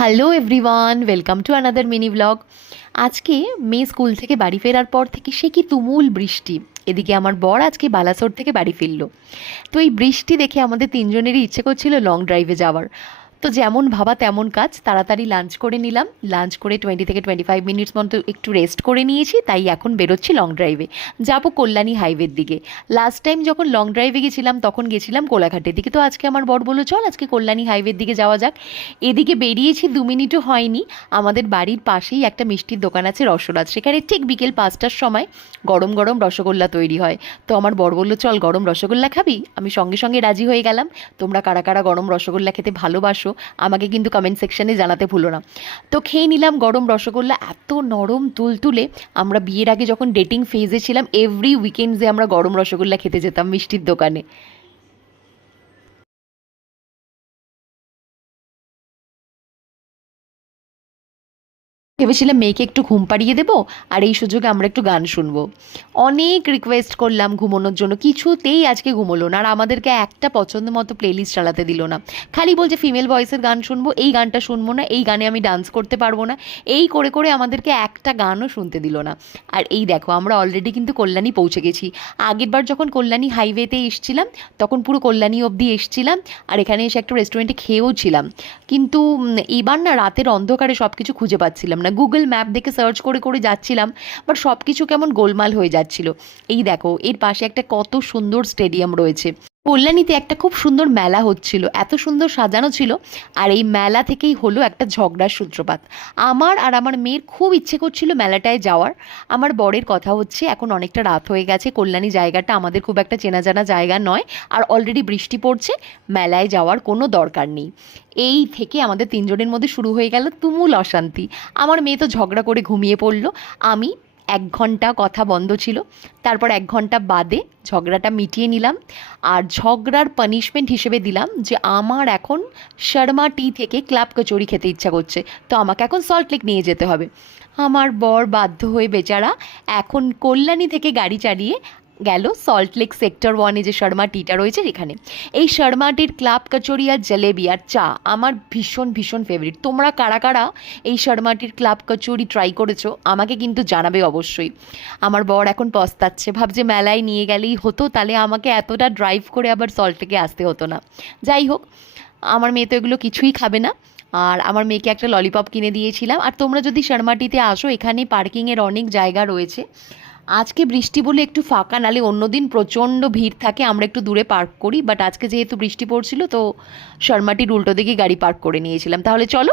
Hello everyone, welcome to another mini blog. আজকে মেয়ে school থেকে বাড়ি ফেরার পর থেকে সে কি তুমুল বৃষ্টি। এদিকে আমার বর আজকে বালাসোর থেকে বাড়ি ফিরল। তো এই বৃষ্টি দেখে আমাদের তিনজনেরই ইচ্ছে করছিল লং ড্রাইভে যাওয়ার। তো যেমন ভাবা তেমন কাজ, তাড়াতাড়ি লাঞ্চ করে নিলাম। লাঞ্চ করে 20 থেকে 25 মিনিটস মতো একটু রেস্ট করে নিয়েছি, তাই এখন বেরোচ্ছি লং ড্রাইভে। যাবো কল্যাণী হাইওয়ের দিকে। লাস্ট টাইম যখন লং ড্রাইভে গেছিলাম তখন গেছিলাম কোলাঘাটের দিকে, তো আজকে আমার বর বললো চল আজকে কল্যাণী হাইওয়ের দিকে যাওয়া যাক। এদিকে বেরিয়েছি 2 মিনিটও হয়নি, আমাদের বাড়ির পাশেই একটা মিষ্টির দোকান আছে রসরাজ, সেখানে ঠিক বিকেল 5টার সময় গরম গরম রসগোল্লা তৈরি হয়। তো আমার বর বললো চল গরম রসগোল্লা খাবি, আমি সঙ্গে সঙ্গে রাজি হয়ে গেলাম। তোমরা কারা কারা গরম রসগোল্লা খেতে ভালোবাসো আমাকে কিন্তু কমেন্ট সেকশনে জানাতে ভুলো না। তো খেয়ে নিলাম গরম রসগোল্লা, এত নরম তুলতুলে। আমরা বিয়ের আগে যখন ডেটিং ফেজে ছিলাম এভরি উইকেন্ডসে আমরা গরম রসগোল্লা খেতে যেতাম মিষ্টির দোকানে। ভেবেছিলাম মেয়েকে একটু ঘুম পাড়িয়ে দেবো, আর এই সুযোগে আমরা একটু গান শুনবো। অনেক রিকোয়েস্ট করলাম ঘুমোনোর জন্য, কিছুতেই আজকে ঘুমোলো না, আর আমাদেরকে একটা পছন্দ মতো প্লেলিস্ট চালাতে দিল না। খালি বলছে ফিমেল ভয়েসের গান শুনবো, এই গানটা শুনবো না, এই গানে আমি ডান্স করতে পারবো না। এই করে করে আমাদেরকে একটা গানও শুনতে দিল না। আর এই দেখো আমরা অলরেডি কিন্তু কল্যাণী পৌঁছে গেছি। আগের বার যখন কল্যাণী হাইওয়েতে এসছিলাম তখন পুরো কল্যাণী অবধি এসছিলাম, আর এখানে এসে একটা রেস্টুরেন্টে খেয়েও ছিলাম। কিন্তু এবার না রাতের অন্ধকারে সব কিছু খুঁজে পাচ্ছিলাম না, গুগল ম্যাপ দেখে সার্চ করে করে যাচ্ছিলাম, বাট সব কিছু কেমন গোলমাল হয়ে যাচ্ছিল। এই দেখো এর পাশে একটা কত সুন্দর স্টেডিয়াম রয়েছে। কল্যাণীতে একটা খুব সুন্দর মেলা হচ্ছিল, এত সুন্দর সাজানো ছিল। আর এই মেলা থেকেই হলো একটা ঝগড়ার সূত্রপাত। আমার আর আমার মেয়ের খুব ইচ্ছে করছিল মেলাটায় যাওয়ার। আমার বরের কথা হচ্ছে এখন অনেকটা রাত হয়ে গেছে, কল্যাণী জায়গাটা আমাদের খুব একটা চেনা জানা জায়গা নয়, আর অলরেডি বৃষ্টি পড়ছে, মেলায় যাওয়ার কোনো দরকার নেই। এই থেকে আমাদের তিনজনের মধ্যে শুরু হয়ে গেল তুমুল অশান্তি। আমার মেয়ে তো ঝগড়া করে ঘুমিয়ে পড়লো। আমি 1 ঘন্টা কথা বন্ধ ছিল, তারপর 1 ঘন্টা বাদে ঝগড়াটা মিটিয়ে নিলাম। আর ঝগড়ার পানিশমেন্ট হিসেবে দিলাম যে আমার এখন শর্মা টি থেকে ক্লাব কচুরি খেতে ইচ্ছা করছে, তো আমাকে এখন সল্টলেক নিয়ে যেতে হবে। আমার বর বাধ্য হয়ে বেচারা এখন কল্যাণী থেকে গাড়ি চালিয়ে গেল সল্টলেক সেক্টর 1-এ যে শর্মা টিটা রয়েছে সেখানে। এই শর্মা টির ক্লাব কচুরি আর জলেবি আর চা আমার ভীষণ ভীষণ ফেভারিট। তোমরা কারা কারা এই শর্মা টির ক্লাব কচুরি ট্রাই করেছো আমাকে কিন্তু জানাবে অবশ্যই। আমার বর এখন পস্তাচ্ছে, ভাবছে মেলায় নিয়ে গেলেই হতো, তাহলে আমাকে এতটা ড্রাইভ করে আবার সল্টলেকে আসতে হতো না। যাই হোক, আমার মেয়ে তো এগুলো কিছুই খাবে না। আর আমার মেয়েকে একটা ললিপপ কিনে দিয়েছিলাম। আর তোমরা যদি শর্মাটিতে আসো, এখানে পার্কিংয়ের অনেক জায়গা রয়েছে। আজকে বৃষ্টি বলে একটু ফাঁকা, নালে অন্যদিন প্রচণ্ড ভিড় থাকে, আমরা একটু দূরে পার্ক করি, বাট আজকে যেহেতু বৃষ্টি পড়ছিল তো শর্মাটির উল্টো দিকে গাড়ি পার্ক করে নিয়েছিলাম। তাহলে চলো